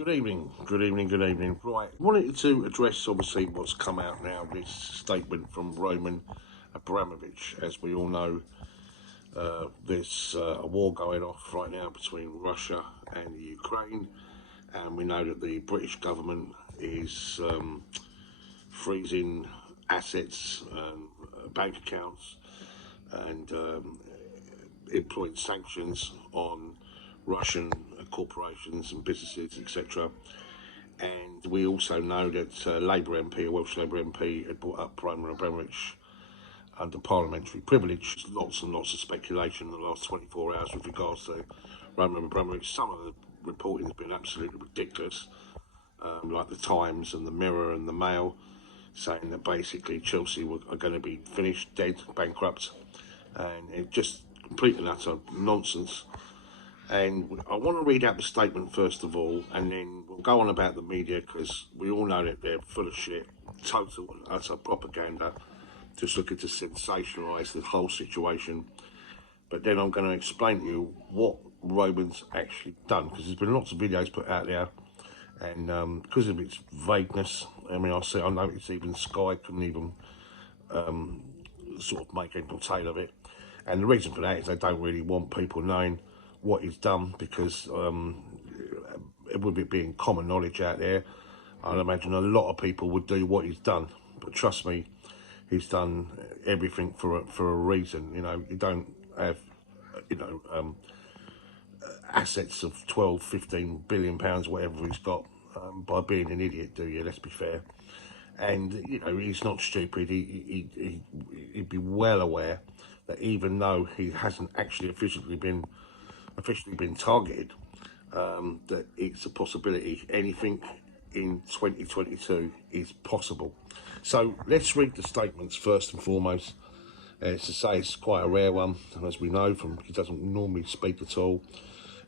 Good evening, good evening, good evening. Right, wanted to address obviously what's come out now, this statement from Roman Abramovich. As we all know, there's a war going off right now between Russia and Ukraine, and we know that the British government is freezing assets, bank accounts, and employing sanctions on Russian corporations and businesses, etc. And we also know that Labour MP, a Welsh Labour MP, had brought up Roman Abramovich under parliamentary privilege. There's lots and lots of speculation in the last 24 hours with regards to Roman Abramovich. Some of the reporting has been absolutely ridiculous, like the Times and the Mirror and the Mail, saying that basically Chelsea are going to be finished, dead, bankrupt, and it just complete and utter nonsense. And I want to read out the statement first of all, and then we'll go on about the media, because we all know that they're full of shit, total and utter propaganda, just looking to sensationalise the whole situation. But then I'm going to explain to you what Roman's actually done, because there's been lots of videos put out there, and because of its vagueness, I mean, I noticed even Sky couldn't even sort of make any tail of it. And the reason for that is they don't really want people knowing what he's done, because with it being common knowledge out there, I'd imagine a lot of people would do what he's done. But trust me, he's done everything for a reason. You know, you don't have, you know, assets of 12, 15 billion pounds, whatever he's got, by being an idiot, do you? Let's be fair. And you know, he's not stupid. He'd be well aware that even though he hasn't actually officially been targeted, that it's a possibility. Anything in 2022 is possible. So let's read the statements first and foremost. As to say, it's quite a rare one, as we know, he doesn't normally speak at all.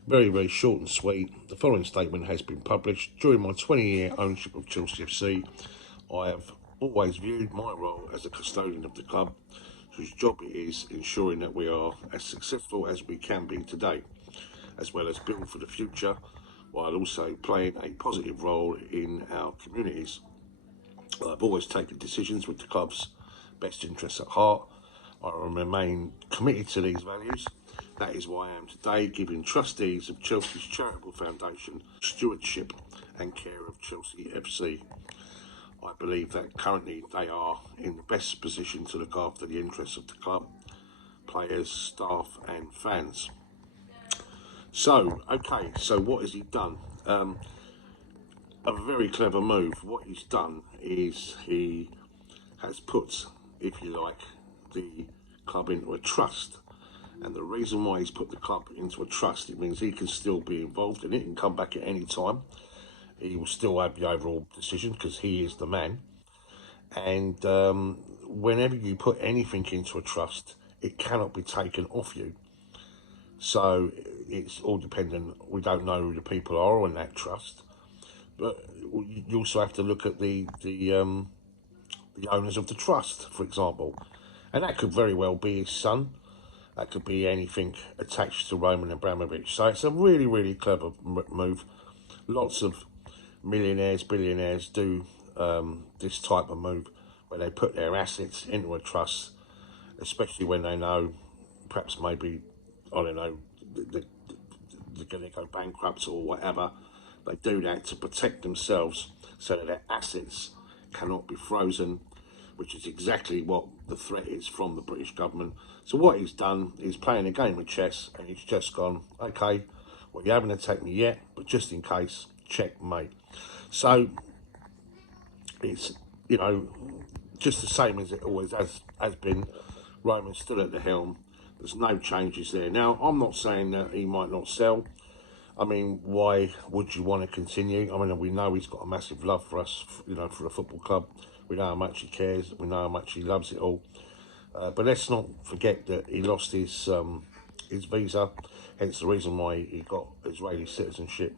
Very, very short and sweet. The following statement has been published. During my 20-year ownership of Chelsea FC, I have always viewed my role as a custodian of the club, whose job it is ensuring that we are as successful as we can be today, as well as build for the future, while also playing a positive role in our communities. I've always taken decisions with the club's best interests at heart. I remain committed to these values. That is why I am today giving trustees of Chelsea's charitable foundation stewardship and care of Chelsea FC. I believe that currently they are in the best position to look after the interests of the club, players, staff and fans. So, okay, so what has he done? A very clever move. What he's done is he has put, if you like, the club into a trust. And the reason why he's put the club into a trust, it means he can still be involved in it and come back at any time. He will still have the overall decision because he is the man. And whenever you put anything into a trust, it cannot be taken off you. So it's all dependent. We don't know who the people are on that trust, but you also have to look at the owners of the trust, for example, and that could very well be his son. That could be anything attached to Roman Abramovich. So it's a really, really clever move. Lots of millionaires, billionaires do this type of move, where they put their assets into a trust, especially when they know, perhaps maybe, I don't know, they're going to go bankrupt or whatever. They do that to protect themselves so that their assets cannot be frozen, which is exactly what the threat is from the British government. So what he's done is playing a game of chess, and he's just gone, okay, well, you haven't attacked me yet, but just in case, checkmate. So it's, you know, just the same as it always has been. Roman's still at the helm. There's no changes there. Now, I'm not saying that he might not sell. I mean, why would you want to continue? I mean, we know he's got a massive love for us, you know, for the football club. We know how much he cares. We know how much he loves it all. But let's not forget that he lost his visa, hence the reason why he got Israeli citizenship.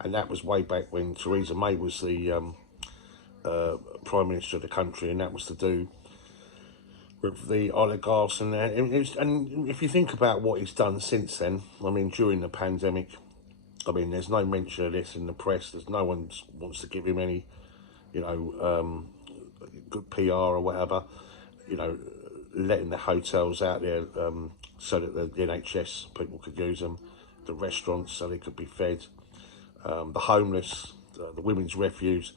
And that was way back when Theresa May was the Prime Minister of the country, and that was to do with the oligarchs. And if you think about what he's done since then, I mean, during the pandemic, I mean, there's no mention of this in the press. There's no one wants to give him any, you know, good PR or whatever. You know, letting the hotels out there so that the NHS people could use them, the restaurants so they could be fed, the homeless, the women's refuge.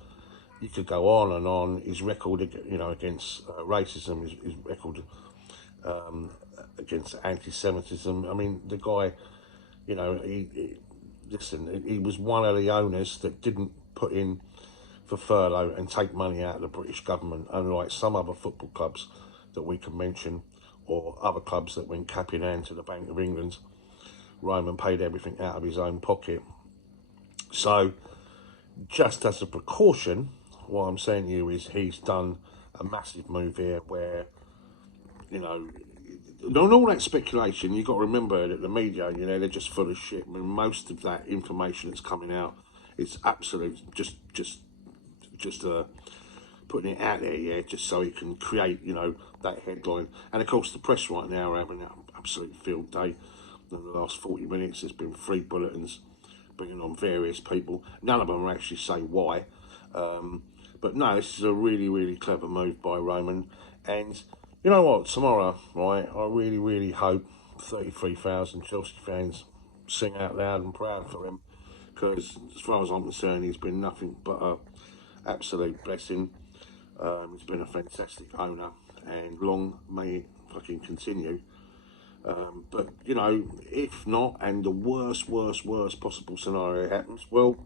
You could go on and on. His record, you know, against racism, his record against anti-Semitism. I mean, the guy, you know, listen, he was one of the owners that didn't put in for furlough and take money out of the British government, unlike some other football clubs that we can mention, or other clubs that went cap in hand to the Bank of England. Roman paid everything out of his own pocket. So, just as a precaution, what I'm saying to you is he's done a massive move here where, you know, on all that speculation, you've got to remember that the media, you know, they're just full of shit. I mean, most of that information that's coming out is absolute, just putting it out there, yeah, just so he can create, you know, that headline. And of course, the press right now are having an absolute field day. In the last 40 minutes, there's been 3 bulletins bringing on various people. None of them actually say why. But no, this is a really, really clever move by Roman. And you know what, tomorrow, right, I really, really hope 33,000 Chelsea fans sing out loud and proud for him. Because as far as I'm concerned, he's been nothing but a absolute blessing. He's been a fantastic owner, and long may it fucking continue. But, you know, if not, and the worst possible scenario happens, well,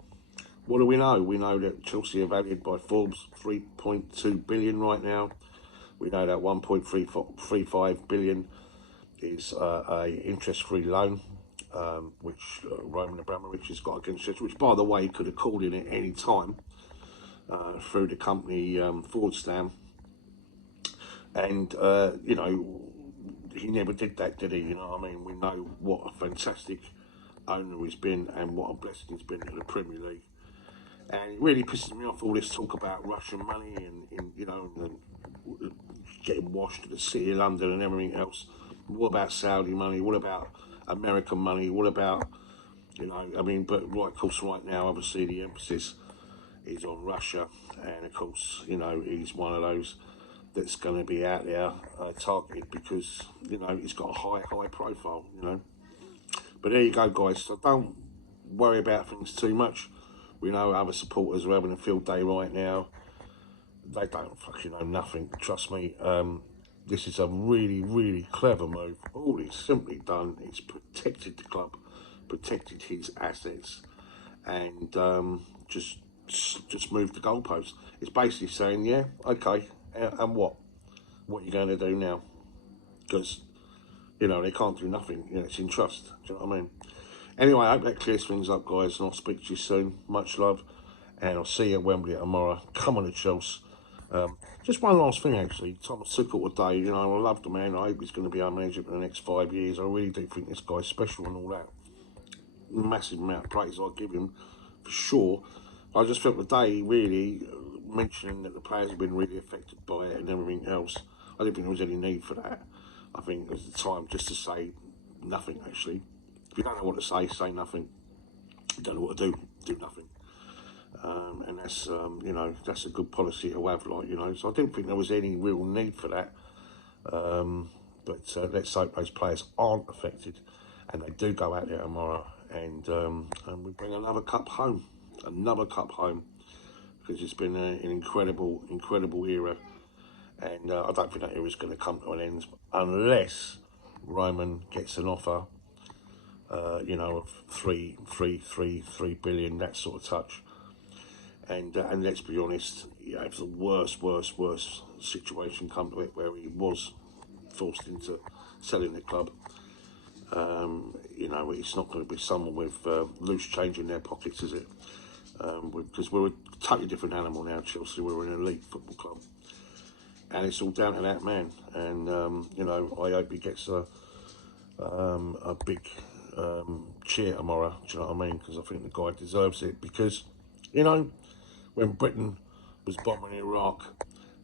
what do we know? We know that Chelsea are valued by Forbes 3.2 billion right now. We know that 1.35 billion is a interest-free loan, which Roman Abramovich has got against us, which, by the way, he could have called in at any time through the company Ford Stam. And, you know, he never did that, did he? You know what I mean? We know what a fantastic owner he's been and what a blessing he's been to the Premier League. And it really pisses me off, all this talk about Russian money and you know, and getting washed to the City of London and everything else. What about Saudi money? What about American money? What about, you know, I mean, but right, of course, right now, obviously, the emphasis is on Russia. And of course, you know, he's one of those that's going to be out there targeted because, you know, he's got a high profile, you know. But there you go, guys. So don't worry about things too much. We know other supporters are having a field day right now. They don't fucking know nothing, trust me. This is a really, really clever move. All he's simply done is protected the club, protected his assets, and just moved the goalpost. It's basically saying, yeah, okay, and what? What are you going to do now? Because, you know, they can't do nothing. You know, it's in trust. Do you know what I mean? Anyway, I hope that clears things up, guys, and I'll speak to you soon. Much love, and I'll see you at Wembley tomorrow. Come on, the Chelsea. Just one last thing, actually. Thomas Tuchel today, you know, I love the man. I hope he's going to be our manager for the next 5 years. I really do think this guy's special and all that. Massive amount of praise I give him, for sure. I just felt today, really, mentioning that the players have been really affected by it and everything else. I didn't think there was any need for that. I think it was the time just to say nothing, actually. If you don't know what to say nothing. If you don't know what to do nothing. And that's, you know, that's a good policy to have, like, you know. So I didn't think there was any real need for that. But let's hope those players aren't affected and they do go out there tomorrow and we bring another cup home. Because it's been an incredible era. And I don't think that era is going to come to an end unless Roman gets an offer, you know, of 3 billion, that sort of touch. And let's be honest, you know, if the worst situation come to it, where he was forced into selling the club, you know, it's not going to be someone with loose change in their pockets, is it? Because we're a totally different animal now, Chelsea. We're an elite football club. And it's all down to that man. And, you know, I hope he gets a big cheer tomorrow, do you know what I mean? Because I think the guy deserves it. Because, you know, when Britain was bombing Iraq,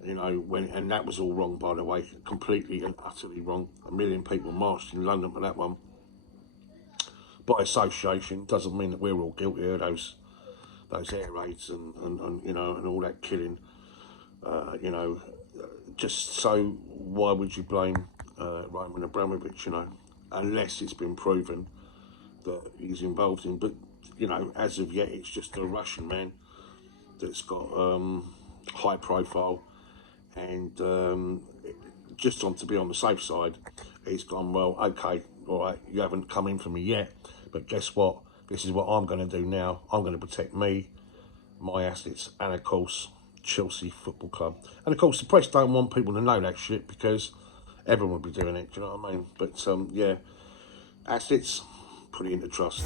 you know, and that was all wrong, by the way, completely and utterly wrong. 1 million people marched in London for that one. by association. Doesn't mean that we're all guilty of those air raids and you know, and all that killing. You know, just so why would you blame Roman Abramovich? You know, unless it's been proven that he's involved in. But you know, as of yet, it's just a Russian man that's got high profile, and just on to be on the safe side, he's gone, well, okay, all right, you haven't come in for me yet, but guess what? This is what I'm going to do now. I'm going to protect me, my assets, and of course, Chelsea Football Club. And of course, the press don't want people to know that shit because everyone would be doing it. Do you know what I mean? But yeah, assets, put it into trust.